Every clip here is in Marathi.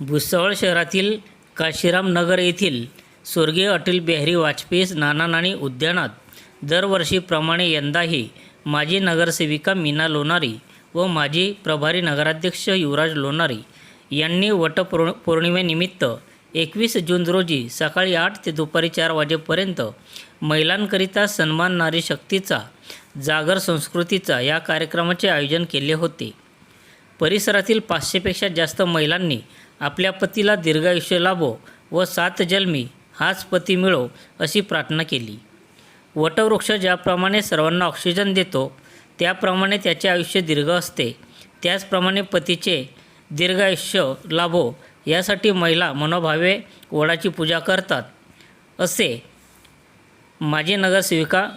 भुसावळ शहरातील काशीराम नगर येथील स्वर्गीय अटल बिहारी वाजपेयी नाना नाणी उद्यानात दरवर्षीप्रमाणे यंदाही माजी नगरसेविका मीना लोणारी व माजी प्रभारी नगराध्यक्ष युवराज लोणारी यांनी वटपौर् पौर्णिमेनिमित्त एकवीस जून रोजी सकाळी आठ ते दुपारी चार वाजेपर्यंत महिलांकरिता सन्मान नारी शक्तीचा जागर संस्कृतीचा या कार्यक्रमाचे आयोजन केले होते. परिसरातील पाचशेपेक्षा जास्त महिलांनी आपल्या पतीला दीर्घायुष्य लाभो व सात जन्मी हाच पती मिळो अशी प्रार्थना केली. वटवृक्ष ज्याप्रमाणे सर्वांना ऑक्सिजन देतो त्याप्रमाणे त्याचे आयुष्य दीर्घ असते. त्याचप्रमाणे पतीचे दीर्घायुष्य लाभो यासाठी महिला मनोभावे वडाची पूजा करतात. असे माजी नगरसेविका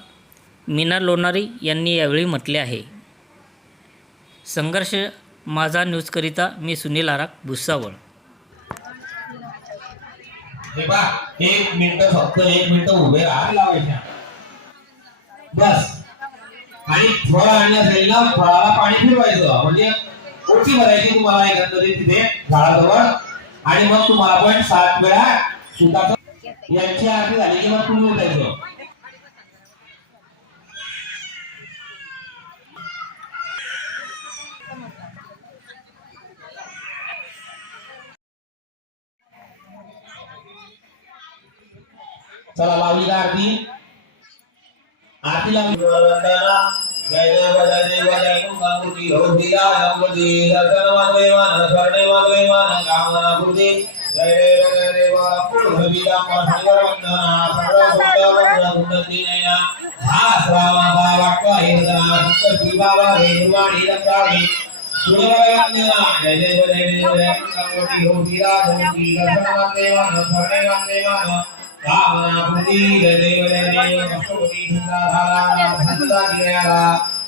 मीना लोणारी यांनी यावेळी म्हटले आहे. संघर्ष माझा न्यूजकरिता मी सुनील आराक भुसावळ. हे बा एक मिनिट फक्त एक मिनिट उभे राहा लावायच्या. बस. आणि फळ आणण्यासाठी ना फळाला पाणी फिरवायचं. म्हणजे ओटी भरायची तुम्हाला एकंदरीत तिथे झाडाजवळ. आणि मग तुम्हाला पण सात वेळा सुताचं यांची आरती झाली की मग तुम्ही उठायचं. चला लावली का आरती आरती लावली जय जय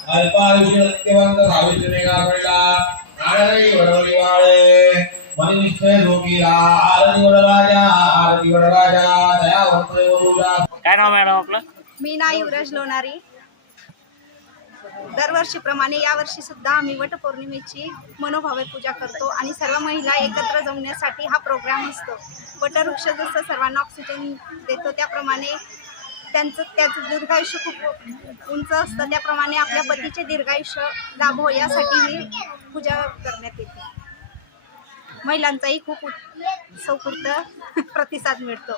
अल्पायुष्य सत्यवंत सावित्रीने वडवली वाळे झोपीला आरती वडराजा आरती वडराजा दयावंत वरुला काय नाव मॅडम आपलं? मीना युवराज लोणारी. दरवर्षीप्रमाणे यावर्षी सुद्धा आम्ही वटपौर्णिमेची मनोभावे पूजा करतो आणि सर्व महिला एकत्र जमण्यासाठी हा प्रोग्राम असतो. वटवृक्ष जसं सर्वांना ऑक्सिजन देतो. त्याप्रमाणे त्यांचं त्याचं दीर्घायुष्य खूप उंच असतं. त्याप्रमाणे आपल्या पतीचे दीर्घायुष्य लाभो यासाठी ही पूजा करण्यात येते. महिलांचाही खूप उत्सवपूर्त प्रतिसाद मिळतो.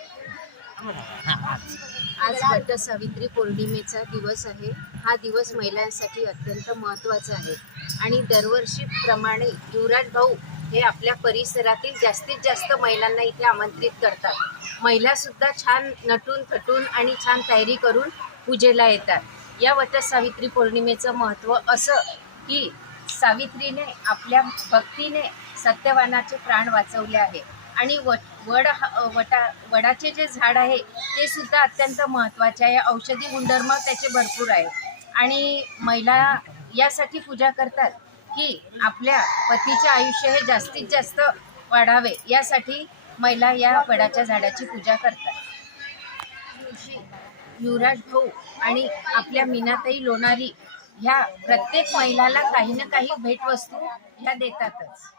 आज. वट सावित्री पौर्णिमेचा दिवस आहे. हा दिवस महिलांसाठी अत्यंत महत्त्वाचा आहे. आणि दरवर्षीप्रमाणे युवराज भाऊ हे आपल्या परिसरातील जास्तीत जास्त महिलांना इथे आमंत्रित करतात. महिलासुद्धा छान नटून थटून आणि छान तयारी करून पूजेला येतात. या वट सावित्री पौर्णिमेचं महत्त्व असं की सावित्रीने आपल्या भक्तीने सत्यवानाचे प्राण वाचवले आहे. आणि वट वड हा- वटा वडाचे जे झाड आहे ते सुद्धा अत्यंत महत्त्वाचे आहे. औषधी गुणधर्म त्याचे भरपूर आहे आणि महिला यासाठी पूजा करतात. की आपल्या पतीचे आयुष्य हे जास्तीत जास्त वाढावे. यासाठी महिला या वडाच्या झाडाची पूजा करतात. ऋषी युवराज भाऊ आणि आपल्या मीनाताई लोणारी ह्या प्रत्येक महिलाला काही ना काही भेटवस्तू ह्या देतातच.